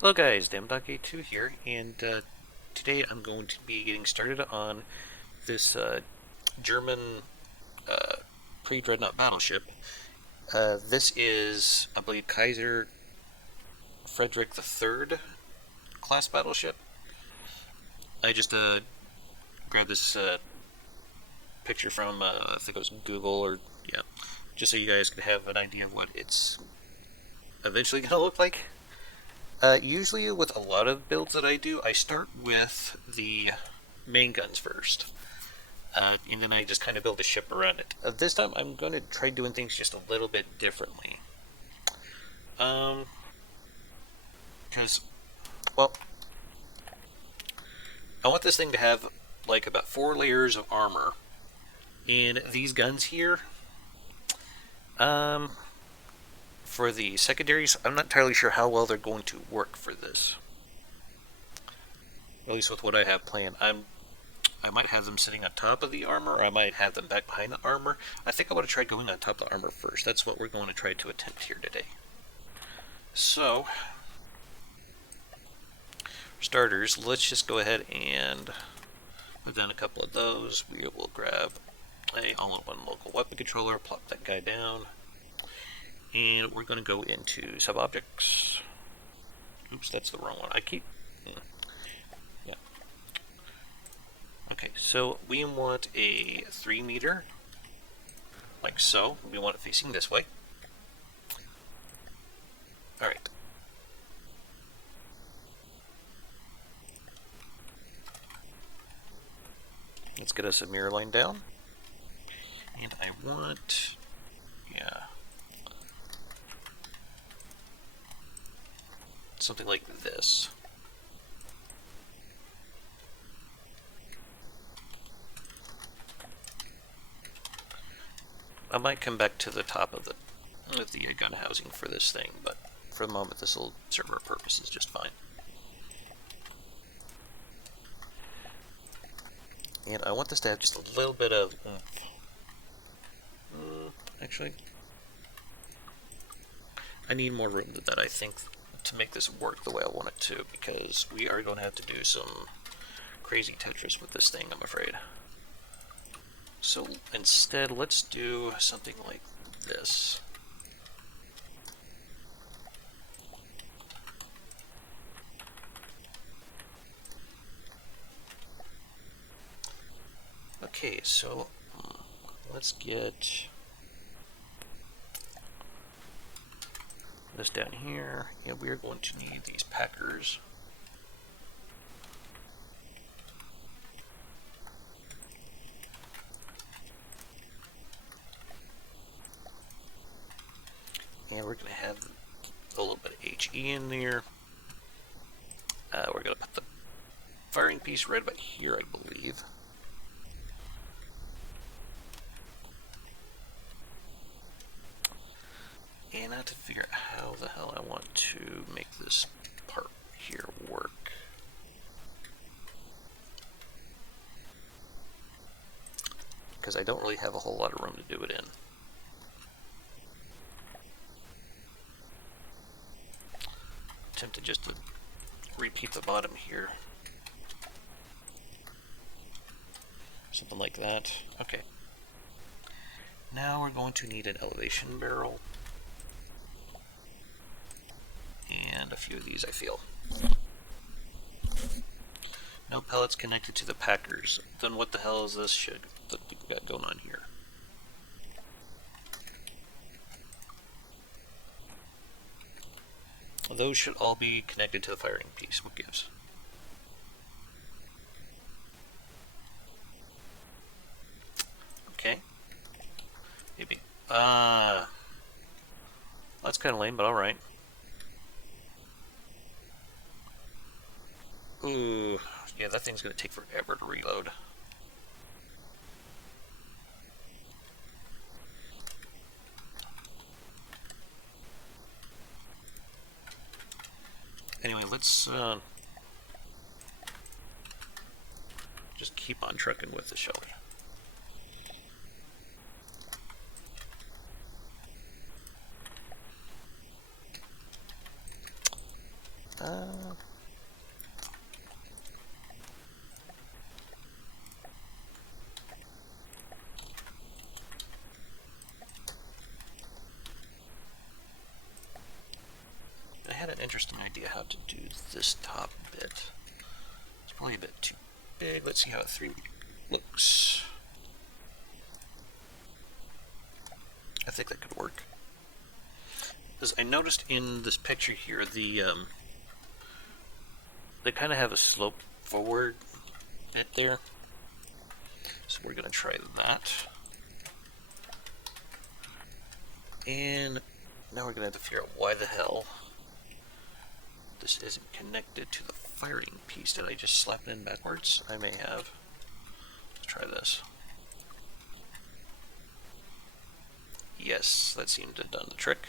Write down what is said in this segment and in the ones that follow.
Hello guys, DamDoc82 here, and today I'm going to be getting started on this German uh, pre-dreadnought battleship. This is, I believe, Kaiser Fredrick III class battleship. I just grabbed this picture from, I think it was Google, or yeah, just so you guys could have an idea of what it's eventually going to look like. Usually with a lot of builds that I do, I start with the main guns first. And then I just kind of build a ship around it. This time I'm going to try doing things just a little bit differently. Because, well, I want this thing to have like about 4 layers of armor. And these guns here, for the secondaries, I'm not entirely sure how well they're going to work for this. At least with what I have planned. I might have them sitting on top of the armor, or I might have them back behind the armor. I think I want to try going on top of the armor first. That's what we're going to try to attempt here today. So, for starters, let's just go ahead and put down a couple of those. We will grab a all-in-one local weapon controller, plop that guy down, and we're going to go into sub-objects. Oops, that's the wrong one. Yeah. Okay, so we want a 3 meter, like so. We want it facing this way. Alright. Let's get us a mirror line down. And I want, yeah, something like this. I might come back to the top of the gun housing for this thing, but for the moment this will serve our purposes just fine. And I want this to have just a little bit of oomph. Actually, I need more room than that, I think, to make this work the way I want it to, because we are going to have to do some crazy Tetris with this thing, I'm afraid. So instead, let's do something like this. Okay, so let's get this down here. Yeah, we're going to need these packers. And we're going to have a little bit of HE in there. We're going to put the firing piece right about here, I believe. And I have to figure out how the hell I want to make this part here work. Because I don't really have a whole lot of room to do it in. Tempted just to repeat the bottom here. Something like that. Okay. Now we're going to need an elevation barrel. And a few of these, I feel. No pellets connected to the packers. Then what the hell is this shit that we got going on here? Those should all be connected to the firing piece. What gives? Okay. Maybe. That's kind of lame, but alright. Ooh, yeah, that thing's gonna take forever to reload. Anyway, let's just keep on trucking with the shell. Uh, I had an interesting idea how to do this top bit. It's probably a bit too big. Let's see how a 3 looks. I think that could work. Because I noticed in this picture here, they kind of have a slope forward bit there. So we're going to try that. And now we're going to have to figure out why the hell this isn't connected to the firing piece. Did I just slap it in backwards? I may have. Let's try this. Yes, that seemed to have done the trick.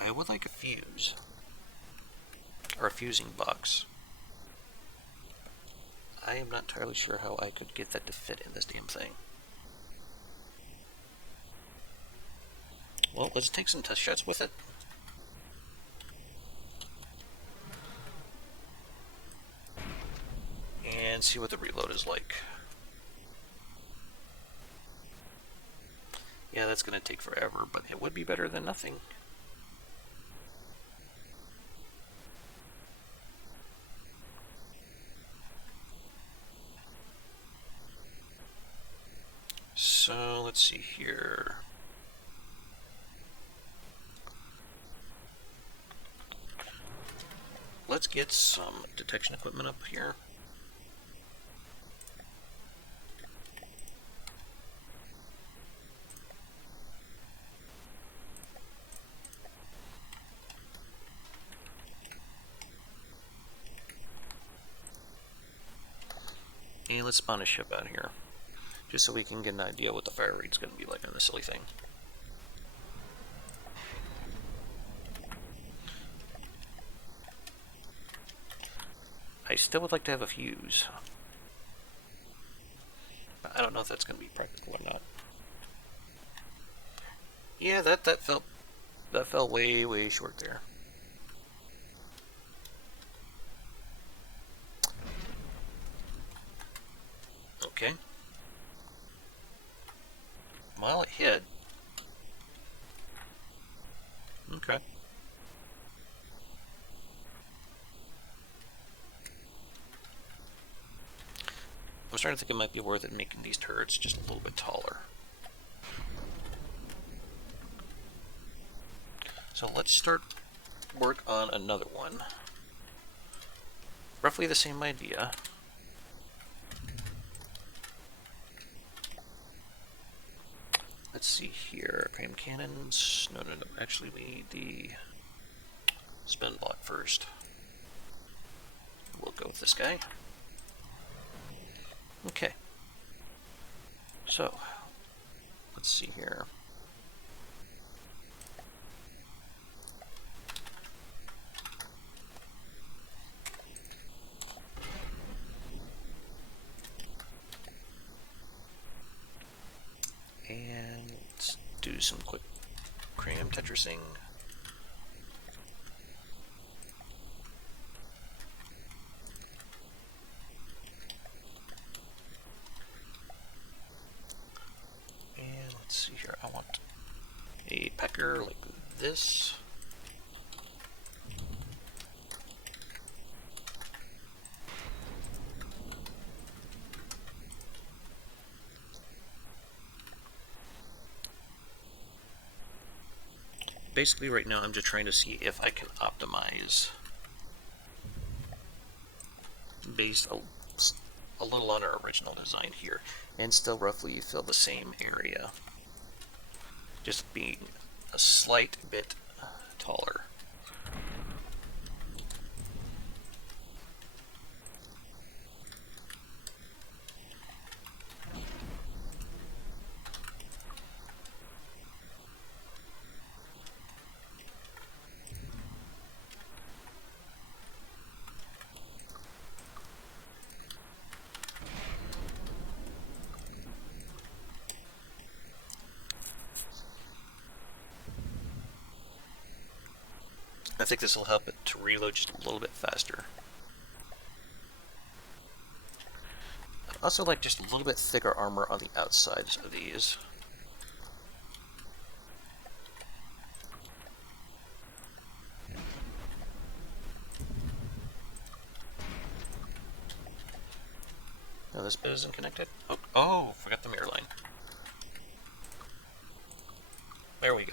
I would like a fuse. Or a fusing box. I am not entirely sure how I could get that to fit in this damn thing. Well, let's take some test shots with it. And see what the reload is like. Yeah, that's going to take forever, but it would be better than nothing. So, let's see here. Let's get some detection equipment up here. And let's spawn a ship out here, just so we can get an idea what the fire rate's going to be like on this silly thing. I still would like to have a fuse. I don't know if that's going to be practical or not. Yeah, that fell way short there. Okay. Well, it hit. Okay. I'm starting to think it might be worth it making these turrets just a little bit taller. So let's start work on another one. Roughly the same idea. Let's see here. Cram cannons. No. Actually, we need the spin block first. We'll go with this guy. Okay. So, let's see here. And let's do some quick cram tetrising. And let's see here, I want a pecker like this. Basically right now I'm just trying to see if I can optimize based a little on our original design here and still roughly fill the same area, just being a slight bit taller. I think this will help it to reload just a little bit faster. I'd also like just a little bit thicker armor on the outsides of these. No, this bit isn't connected. Oh, forgot the mirror line. There we go.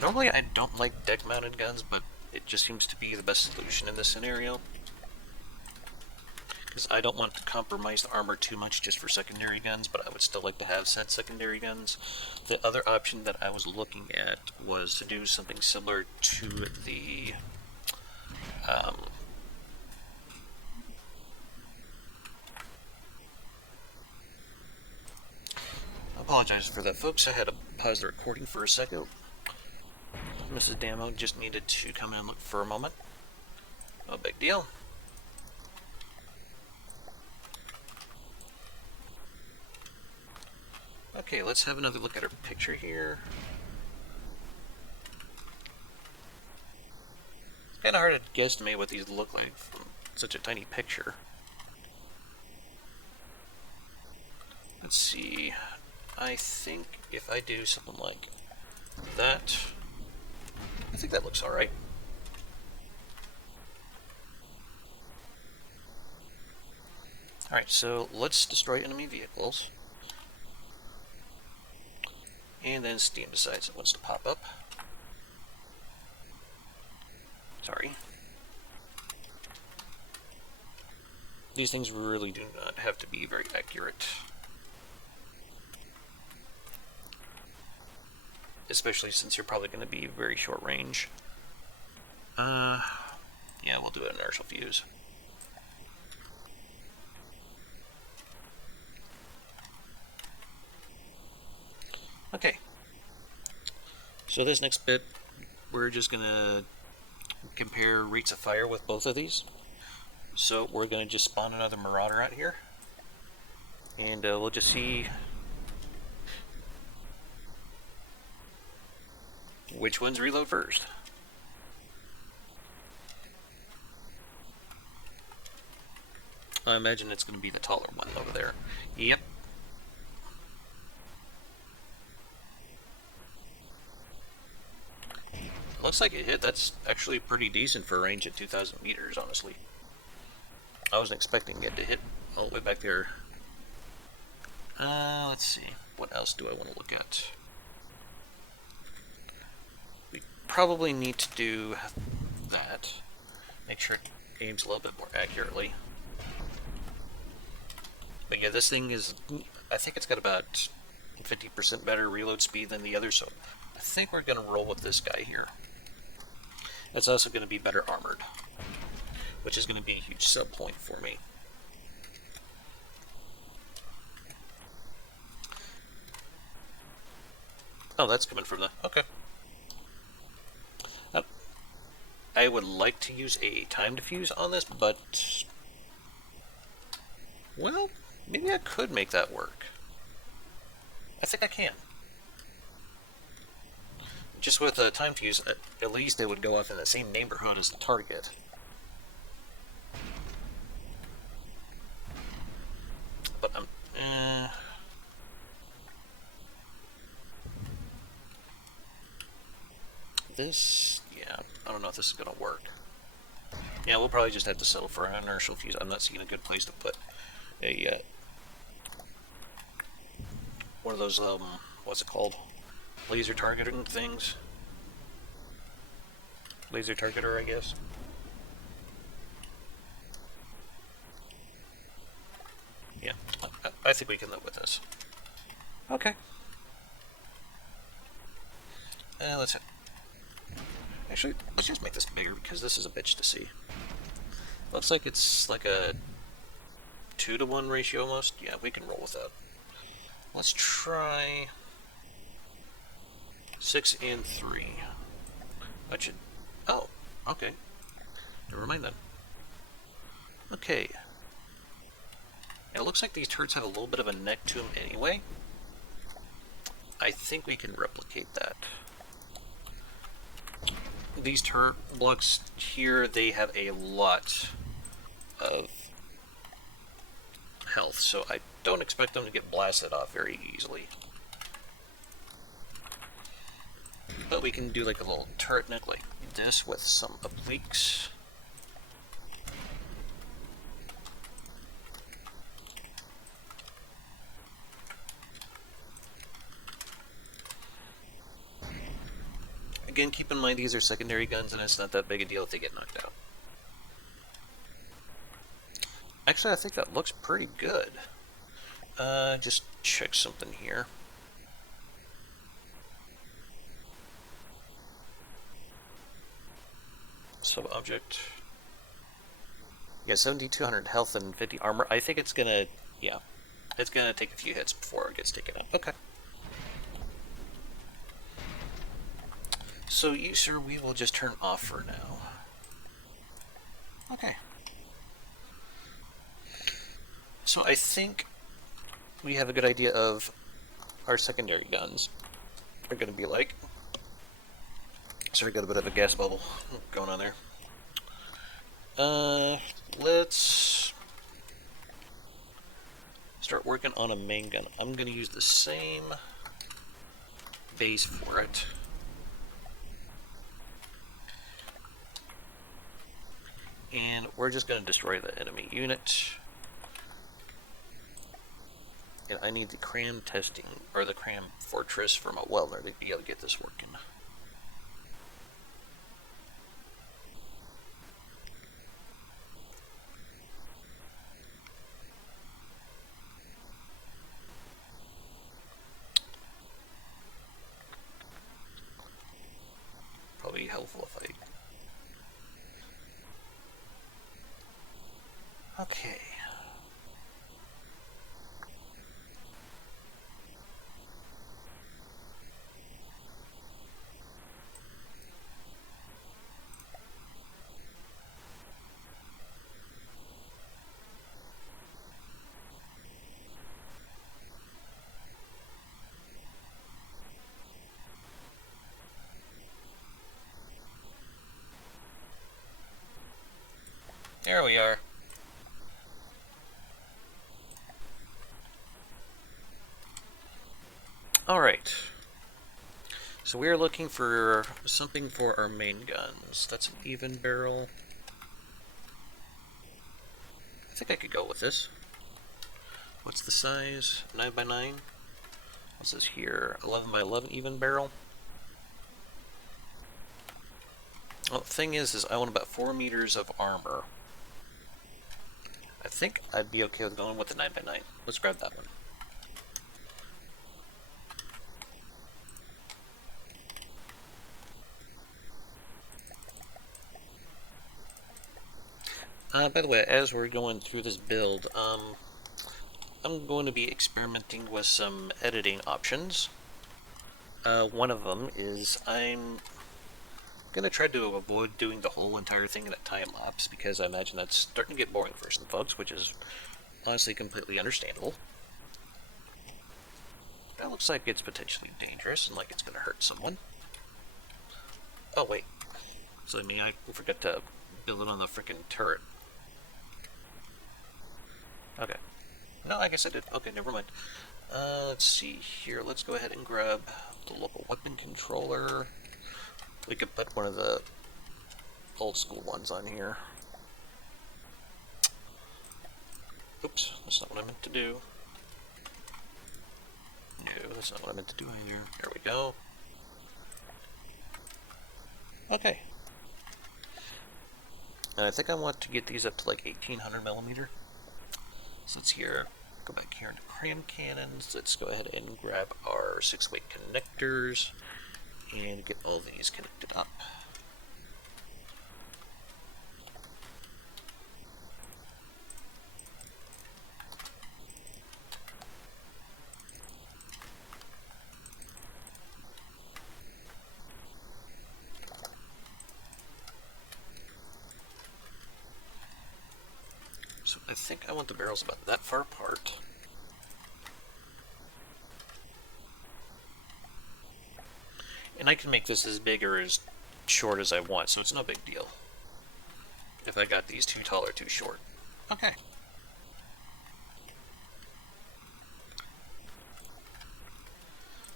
Normally I don't like deck-mounted guns, but it just seems to be the best solution in this scenario. Because I don't want to compromise the armor too much just for secondary guns, but I would still like to have said secondary guns. The other option that I was looking at was to do something similar to the I apologize for that, folks. I had to pause the recording for a second. Mrs. Dama just needed to come in and look for a moment. No big deal. Okay, let's have another look at her picture here. It's kind of hard to guesstimate what these look like from such a tiny picture. Let's see. I think if I do something like that, I think that looks alright. Alright, so let's destroy enemy vehicles. And then Steam decides it wants to pop up. Sorry. These things really do not have to be very accurate. Especially since you're probably going to be very short range. Yeah, we'll do an inertial fuse. Okay. So this next bit, we're just going to compare rates of fire with both of these. So we're going to just spawn another Marauder out here. And we'll just see which ones reload first. I imagine it's going to be the taller one over there. Yep. Looks like it hit. That's actually pretty decent for a range at 2,000 meters, honestly. I wasn't expecting it to hit all the way back there. Let's see. What else do I want to look at? We probably need to do that. Make sure it aims a little bit more accurately. But yeah, this thing is, I think it's got about 50% better reload speed than the other, so I think we're going to roll with this guy here. It's also going to be better armored, which is going to be a huge sub point for me. Oh, that's coming from the... okay. I would like to use a time diffuse on this, but... well, maybe I could make that work. I think I can. Just with a time fuse, at least it would go off in the same neighborhood as the target. But this, yeah, I don't know if this is gonna work. Yeah, we'll probably just have to settle for an inertial fuse. I'm not seeing a good place to put a one of those, what's it called? Laser targeting things? Laser targeter, I guess. Yeah, I think we can live with this. Okay. Actually, let's just make this bigger because this is a bitch to see. Looks like it's like a 2-to-1 ratio almost. Yeah, we can roll with that. Let's try 6 and 3. That should... Oh, okay. Never mind then. Okay. It looks like these turrets have a little bit of a neck to them anyway. I think we can replicate that. These turret blocks here, they have a lot of health, so I don't expect them to get blasted off very easily. But we can do like a little turret neck like this with some obliques. Again, keep in mind these are secondary guns and it's not that big a deal if they get knocked out. Actually, I think that looks pretty good. Just check something here. Sub-object. Yeah, 7,200 health and 50 armor. I think it's gonna, yeah, it's gonna take a few hits before it gets taken out. Okay. So you, sir, we will just turn off for now. Okay. So I think we have a good idea of our secondary guns are going to be like. Sorry, got a bit of a gas bubble going on there. Let's start working on a main gun. I'm going to use the same base for it. And we're just going to destroy the enemy unit. And I need the cram testing, or the cram fortress from a welder to be able to get this working. Probably helpful if I... Okay. There we are. Alright. So we are looking for something for our main guns. That's an even barrel. I think I could go with this. What's the size? 9x9? What's this here? 11x11 even barrel? Well, the thing is I want about 4 meters of armor. I think I'd be okay with going with the 9x9. Let's grab that one. By the way, as we're going through this build, I'm going to be experimenting with some editing options. One of them is I'm going to try to avoid doing the whole entire thing in a time-lapse, because I imagine that's starting to get boring for some folks, which is honestly completely understandable. That looks like it's potentially dangerous and like it's going to hurt someone. Oh, wait. So I mean, I forgot to build it on the freaking turret. Okay. No, I guess I did. Okay, never mind. Let's see here. Let's go ahead and grab the local weapon controller. We could put one of the old school ones on here. Oops, that's not what I meant to do. No. that's not what I meant to do either. There we go. Okay. And I think I want to get these up to like 1800 millimeter. So let's here, go back here into cram cannons. Let's go ahead and grab our 6-way connectors and get all these connected up. So I think I want the barrels about that far apart. And I can make this as big or as short as I want, so it's no big deal if I got these too tall or too short. Okay.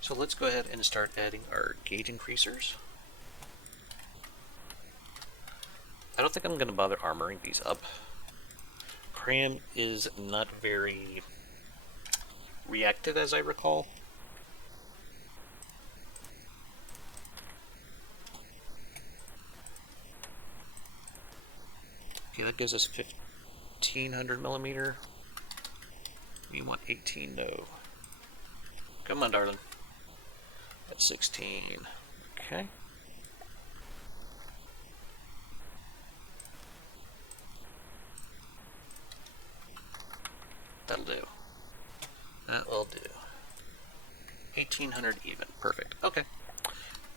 So let's go ahead and start adding our gauge increasers. I don't think I'm going to bother armoring these up. Cram is not very reactive, as I recall. Okay, that gives us 1500 millimeter. We want 18, no. Come on, darling. That's 16. Okay. That'll do. That will do. 1800 even. Perfect. Okay.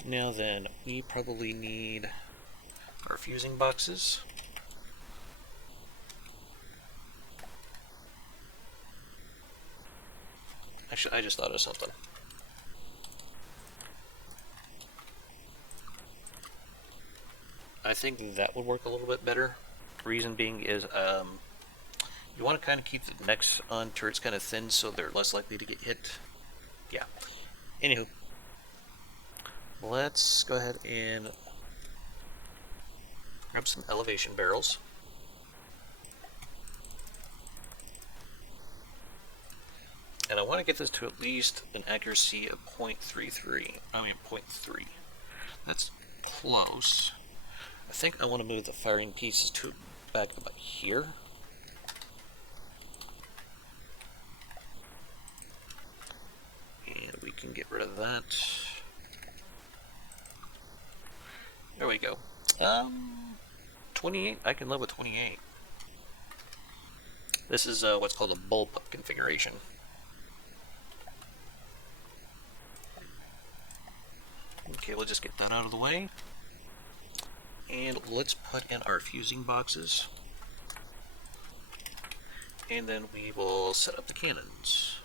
Now then, we probably need our fusing boxes. Actually, I just thought of something. I think that would work a little bit better. Reason being is, you want to kind of keep the necks on turrets kind of thin so they're less likely to get hit. Yeah. Anywho, let's go ahead and grab some elevation barrels. And I want to get this to at least an accuracy of 0.33. I mean 0.3. That's close. I think I want to move the firing pieces to back about here. And we can get rid of that. There we go. 28. I can live with 28. This is what's called a bullpup configuration. Okay, we'll just get that out of the way. And let's put in our fusing boxes. And then we will set up the cannons.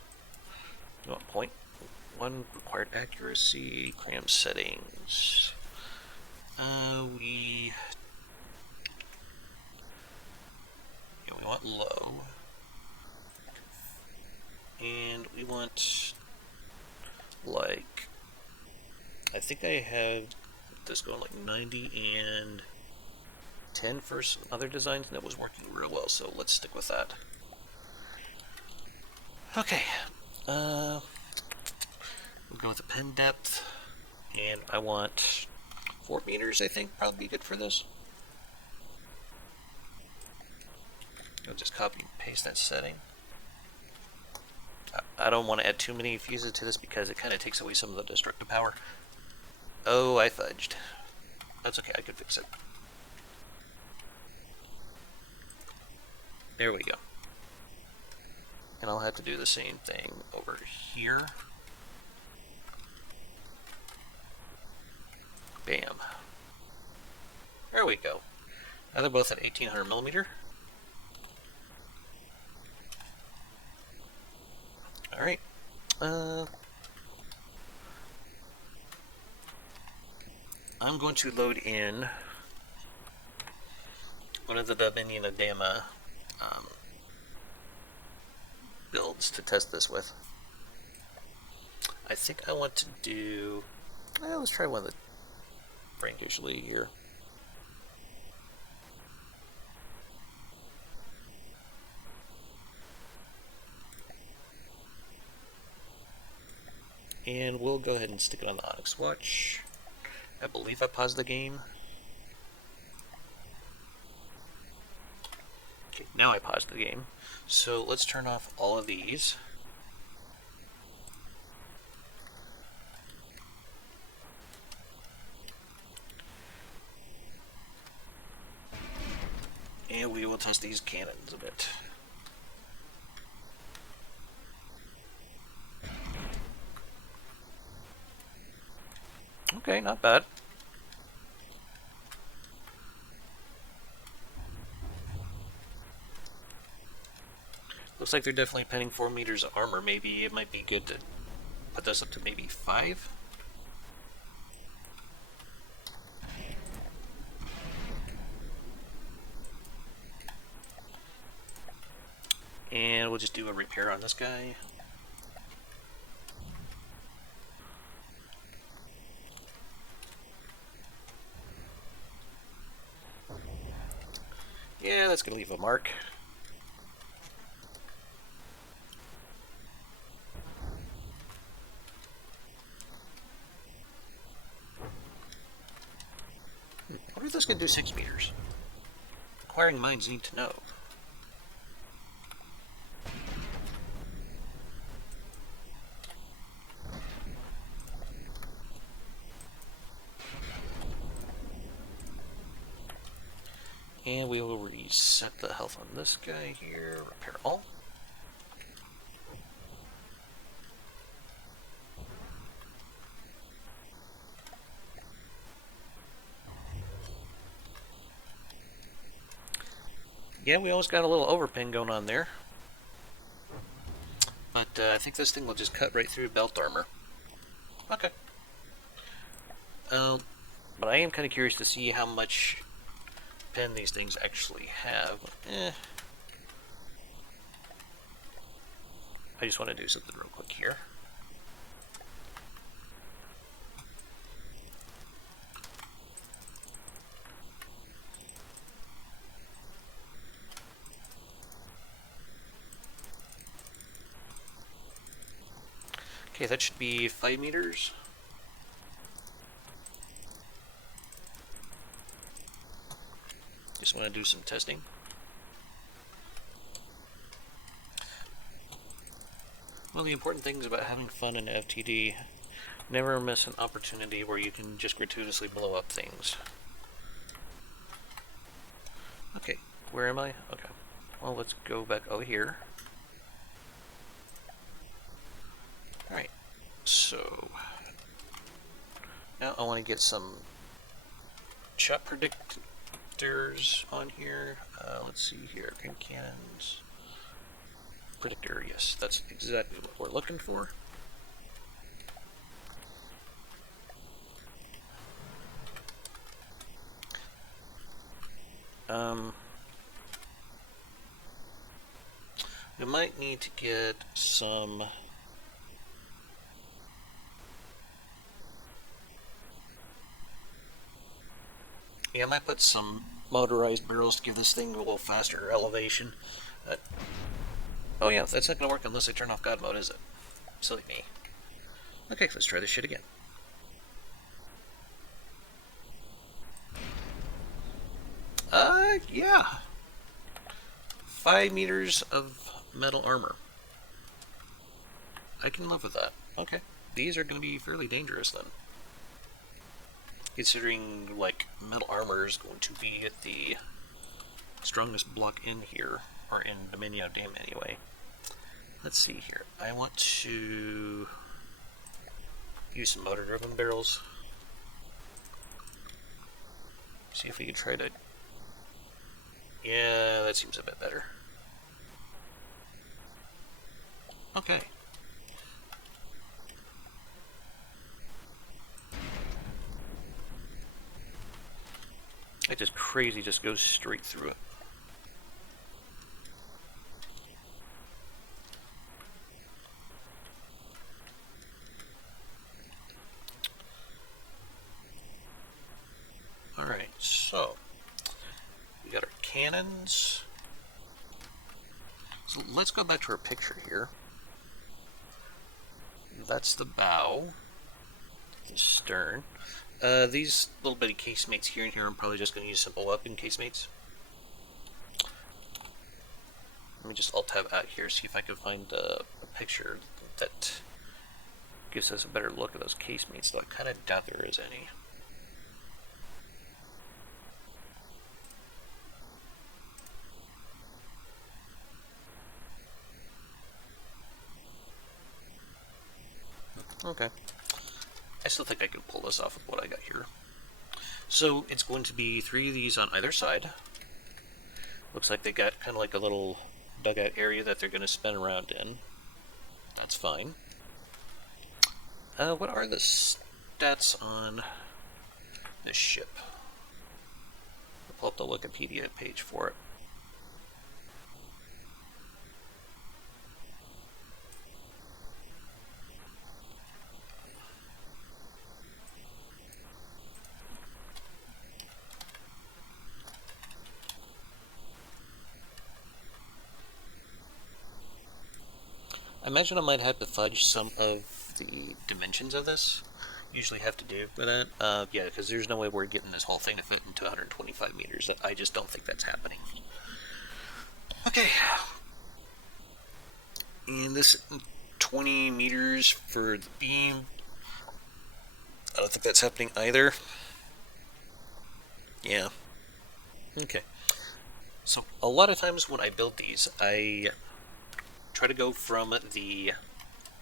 You want 0.1 required accuracy, cram settings. We want low. And we want, like, I think I have this going like 90 and 10 for some other designs, and that was working real well, so let's stick with that. Okay, we'll go with the pen depth, and I want 4 meters, I think, probably be good for this. I'll just copy and paste that setting. I don't want to add too many fuses to this because it kind of takes away some of the destructive power. Oh, I fudged. That's okay, I could fix it. There we go. And I'll have to do the same thing over here. Bam. There we go. Now they're both at 1800 millimeter. Alright. I'm going to load in one of the Dominion of Dama builds to test this with. I think I want to do... let's try one of the Frankishly here. And we'll go ahead and stick it on the Onyx Watch. I believe I paused the game. Okay, now I paused the game. So let's turn off all of these. And we will test these cannons a bit. Okay, not bad. Looks like they're definitely penning 4 meters of armor. Maybe it might be good to put this up to maybe 5. And we'll just do a repair on this guy. Yeah, that's gonna leave a mark. I wonder if this can do 6 meters. Acquiring minds need to know. And we will reset the health on this guy here. Repair all. Yeah, we almost got a little overping going on there. But I think this thing will just cut right through belt armor. Okay. But I am kind of curious to see how much pen these things actually have. I just want to do something real quick here. Okay, that should be 5 meters. Just want to do some testing. One of the important things about having fun in FTD, never miss an opportunity where you can just gratuitously blow up things. Okay, where am I? Okay, well, let's go back over here. Alright, so now I want to get some shot predictors on here. Let's see here, green cannons. Predictor, yes, that's exactly what we're looking for. We might need to get some I might put some motorized barrels to give this thing a little faster elevation. Oh yeah, that's not going to work unless I turn off God mode, is it? Silly me. Okay, let's try this shit again. Yeah. 5 meters of metal armor. I can live with that. Okay. These are going to be fairly dangerous then. Considering, like, metal armor is going to be at the strongest block in here, or in Dominion of Dama anyway. Let's see here. I want to use some motor-driven barrels. See if we can try to... Yeah, that seems a bit better. Okay. It just crazy, just goes straight through it. Alright, so we got our cannons. So let's go back to our picture here. that's the bow. The stern. These little bitty casemates here and here, I'm probably just going to use simple up in casemates. Let me just alt-tab out here, see if I can find a picture that gives us a better look at those casemates, though I kind of doubt there is any. Okay. I still think I could pull this off with what I got here. So it's going to be 3 of these on either side. Looks like they got kind of like a little dugout area that they're going to spin around in. That's fine. What are the stats on this ship? I'll pull up the Wikipedia page for it. I imagine I might have to fudge some of the dimensions of this. Usually have to do for that. Yeah, because there's no way we're getting this whole thing to fit into 125 meters. I just don't think that's happening. Okay. And this 20 meters for the beam. I don't think that's happening either. Yeah. Okay. So a lot of times when I build these, I try to go from the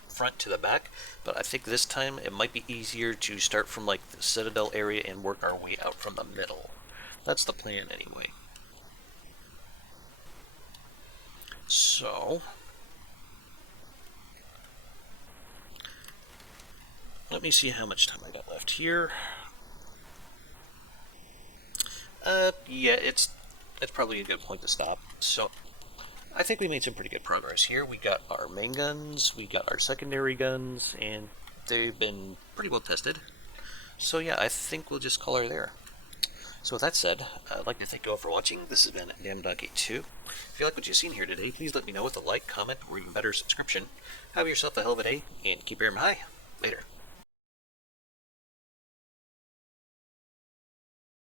front to the back, but I think this time it might be easier to start from like the citadel area and work our way out from the middle. That's the plan anyway. So let me see how much time I got left here. Yeah, it's probably a good point to stop. So I think we made some pretty good progress here. We got our main guns, we got our secondary guns, and they've been pretty well tested. So yeah, I think we'll just call her there. So with that said, I'd like to thank you all for watching. This has been DamnedDog82. If you like what you've seen here today, please let me know with a like, comment, or even better, subscription. Have yourself a hell of a day, and keep your aim high. Later.